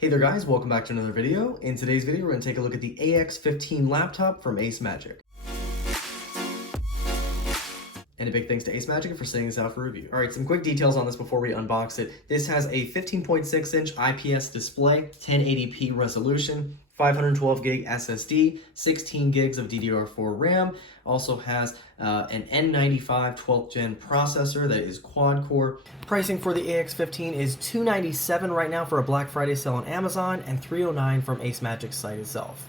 Hey there guys, welcome back to another video. In today's video, we're going to take a look at the AX15 laptop from ACEMAGIC. And a big thanks to ACEMAGIC for sending this out for review. Alright, some quick details on this before we unbox it. This has a 15.6-inch IPS display, 1080p resolution, 512 gig SSD, 16 gigs of DDR4 RAM, also has an N95 12th gen processor that is quad core. Pricing for the AX15 is $297 right now for a Black Friday sale on Amazon and $309 from ACEMAGIC's site itself.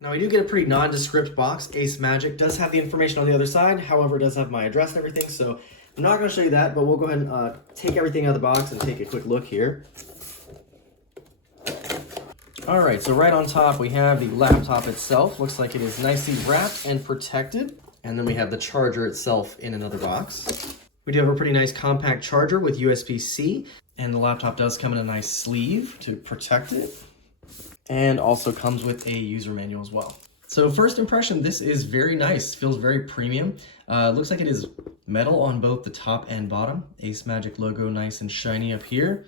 Now we do get a pretty nondescript box. ACEMAGIC does have the information on the other side, however it does have my address and everything, so I'm not going to show you that, but we'll go ahead and take everything out of the box and take a quick look here. Alright, so right on top we have the laptop itself. Looks like it is nicely wrapped and protected. And then we have the charger itself in another box. We do have a pretty nice compact charger with USB-C. And the laptop does come in a nice sleeve to protect it. And also comes with a user manual as well. So first impression, this is very nice. Feels very premium. Looks like it is metal on both the top and bottom. ACEMAGIC logo nice and shiny up here.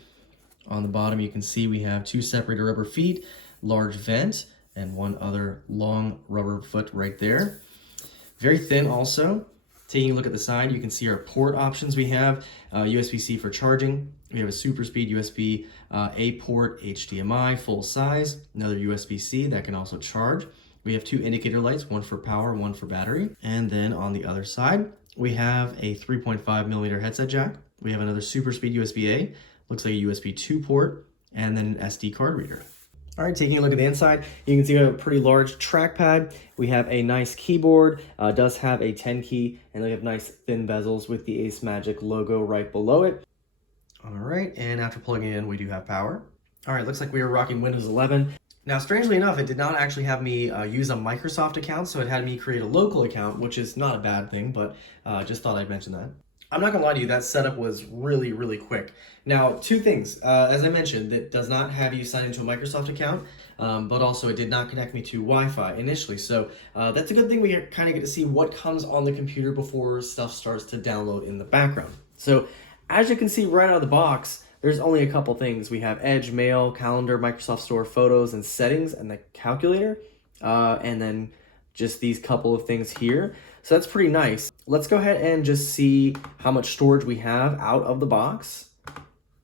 On the bottom, you can see we have two separated rubber feet, large vent, and one other long rubber foot right there. Very thin also. Taking a look at the side, you can see our port options we have. USB-C for charging. We have a super speed USB A port, HDMI, full size. Another USB-C that can also charge. We have two indicator lights, one for power, one for battery. And then on the other side, we have a 3.5mm headset jack. We have another super speed USB A. Looks like a USB 2 port, and then an SD card reader. All right, taking a look at the inside, you can see we have a pretty large trackpad. We have a nice keyboard, does have a 10 key, and we have nice thin bezels with the ACEMAGIC logo right below it. All right, and after plugging it in, we do have power. All right, looks like we are rocking Windows 11. Now, strangely enough, it did not actually have me use a Microsoft account, so it had me create a local account, which is not a bad thing, but just thought I'd mention that. I'm not gonna lie to you, that setup was really, really quick. Now, two things. As I mentioned, it does not have you sign into a Microsoft account, but also it did not connect me to Wi-Fi initially. So that's a good thing. We kind of get to see what comes on the computer before stuff starts to download in the background. So as you can see right out of the box, there's only a couple things. We have Edge, Mail, Calendar, Microsoft Store, Photos, and Settings, and the calculator, and then just these couple of things here. So that's pretty nice. Let's go ahead and just see how much storage we have out of the box.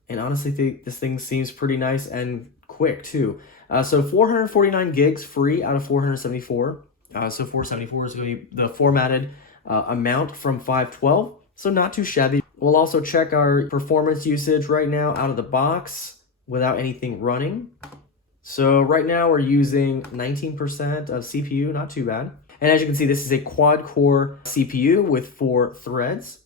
And honestly, this thing seems pretty nice and quick too. So 449 gigs free out of 474. So 474 is going to be the formatted amount from 512. So not too shabby. We'll also check our performance usage right now out of the box without anything running. So right now we're using 19% of CPU, not too bad. And as you can see, this is a quad-core CPU with 4 threads.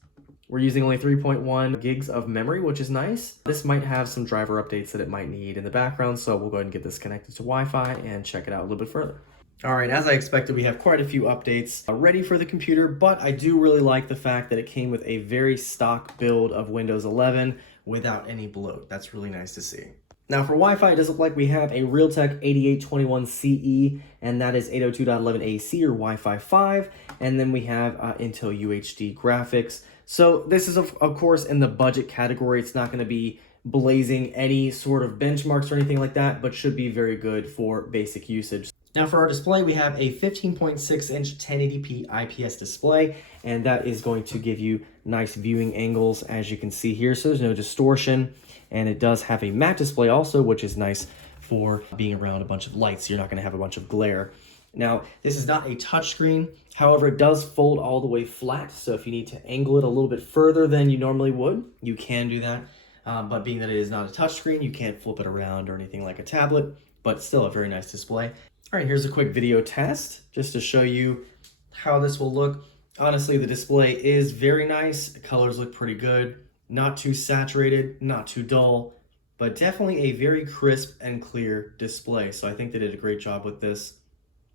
We're using only 3.1 gigs of memory, which is nice. This might have some driver updates that it might need in the background, so we'll go ahead and get this connected to Wi-Fi and check it out a little bit further. All right, as I expected, we have quite a few updates ready for the computer, but I do really like the fact that it came with a very stock build of Windows 11 without any bloat. That's really nice to see. Now for Wi-Fi, it does look like we have a Realtek 8821CE, and that is 802.11ac or Wi-Fi 5, and then we have Intel UHD graphics. So this is of course in the budget category. It's not going to be blazing any sort of benchmarks or anything like that, but should be very good for basic usage. Now for our display, we have a 15.6-inch 1080p IPS display, and that is going to give you nice viewing angles, as you can see here, so there's no distortion. And it does have a matte display also, which is nice for being around a bunch of lights. You're not going to have a bunch of glare. Now, this is not a touchscreen. However, it does fold all the way flat. So if you need to angle it a little bit further than you normally would, you can do that. But being that it is not a touchscreen, you can't flip it around or anything like a tablet, but still a very nice display. All right, here's a quick video test just to show you how this will look. Honestly, the display is very nice. The colors look pretty good. Not too saturated, not too dull, but definitely a very crisp and clear display. So I think they did a great job with this.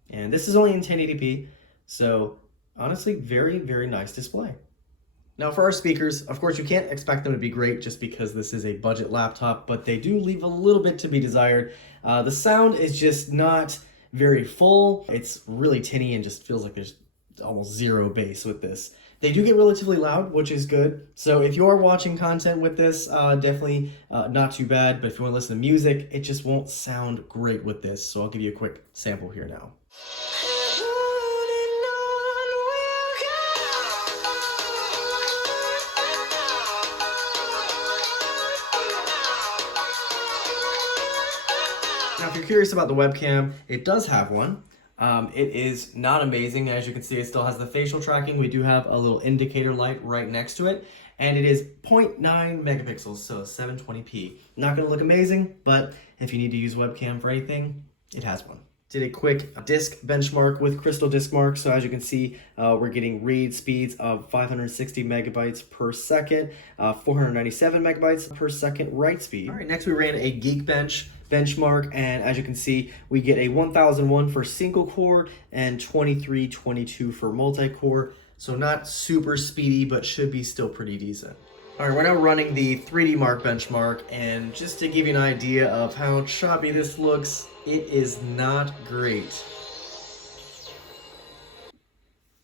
And this is only in 1080p, so honestly, very, very nice display. Now for our speakers, of course you can't expect them to be great just because this is a budget laptop, but they do leave a little bit to be desired. The sound is just not very full. It's really tinny and just feels like there's almost zero bass with this. They do get relatively loud, which is good. So if you're watching content with this, definitely not too bad. But if you want to listen to music, it just won't sound great with this. So I'll give you a quick sample here now. Now, if you're curious about the webcam, it does have one. It is not amazing. As you can see, it still has the facial tracking. We do have a little indicator light right next to it, and it is 0.9 megapixels, so 720p. Not gonna look amazing, but if you need to use webcam for anything, it has one. Did a quick disk benchmark with Crystal Disk Mark. So as you can see, we're getting read speeds of 560 megabytes per second, 497 megabytes per second write speed. All right, next we ran a Geekbench benchmark, and as you can see, we get a 1001 for single core and 2322 for multi-core. So not super speedy, but should be still pretty decent. All right, we're now running the 3D Mark benchmark, and just to give you an idea of how choppy this looks, it is not great.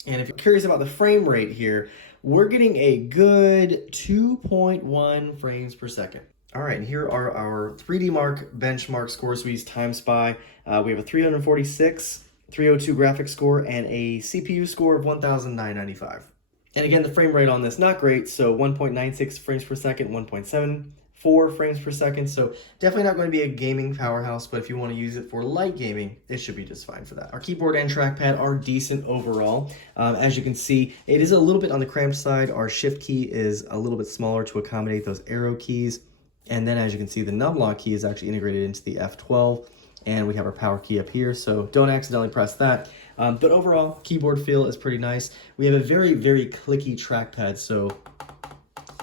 And if you're curious about the frame rate here, we're getting a good 2.1 frames per second. All right, and here are our 3D Mark benchmark scores we used time spy. We have a 346, 302 graphics score, and a CPU score of 1995. And again, the frame rate on this, not great. So 1.96 frames per second, 1.74 frames per second. So definitely not going to be a gaming powerhouse, but if you want to use it for light gaming, it should be just fine for that. Our keyboard and trackpad are decent overall. As you can see, it is a little bit on the cramped side. Our shift key is a little bit smaller to accommodate those arrow keys. And then as you can see, the numlock key is actually integrated into the F12. And we have our power key up here, so don't accidentally press that. But overall, keyboard feel is pretty nice. We have a very, very clicky trackpad, so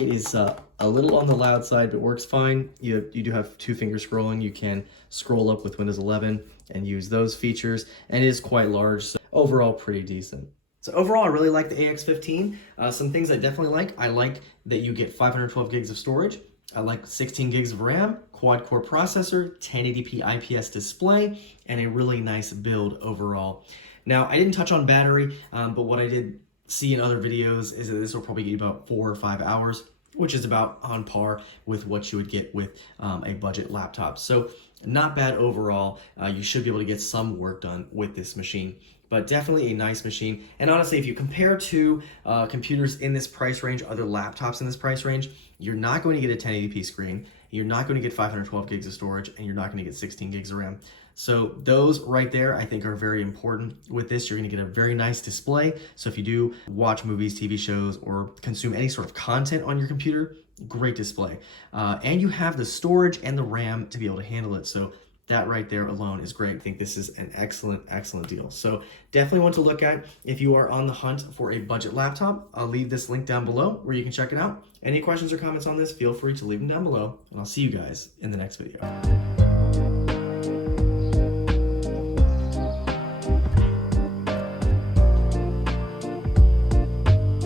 it is a little on the loud side, but works fine. You do have two-finger scrolling. You can scroll up with Windows 11 and use those features, and it is quite large, so overall pretty decent. So overall, I really like the AX15. Some things I definitely like. I like that you get 512 gigs of storage. I like 16 gigs of RAM, quad-core processor, 1080p IPS display, and a really nice build overall. Now, I didn't touch on battery, but what I did see in other videos is that this will probably get you about 4 or 5 hours, which is about on par with what you would get with a budget laptop. So not bad overall. You should be able to get some work done with this machine, but definitely a nice machine. And honestly, if you compare to computers in this price range, other laptops in this price range, you're not going to get a 1080p screen, you're not going to get 512 gigs of storage, and you're not going to get 16 gigs of RAM. So those right there, I think, are very important with this. You're going to get a very nice display. So if you do watch movies, TV shows, or consume any sort of content on your computer, great display. And you have the storage and the RAM to be able to handle it. So that right there alone is great. I think this is an excellent, excellent deal. So definitely want to look at if you are on the hunt for a budget laptop. I'll leave this link down below where you can check it out. Any questions or comments on this, feel free to leave them down below, and I'll see you guys in the next video.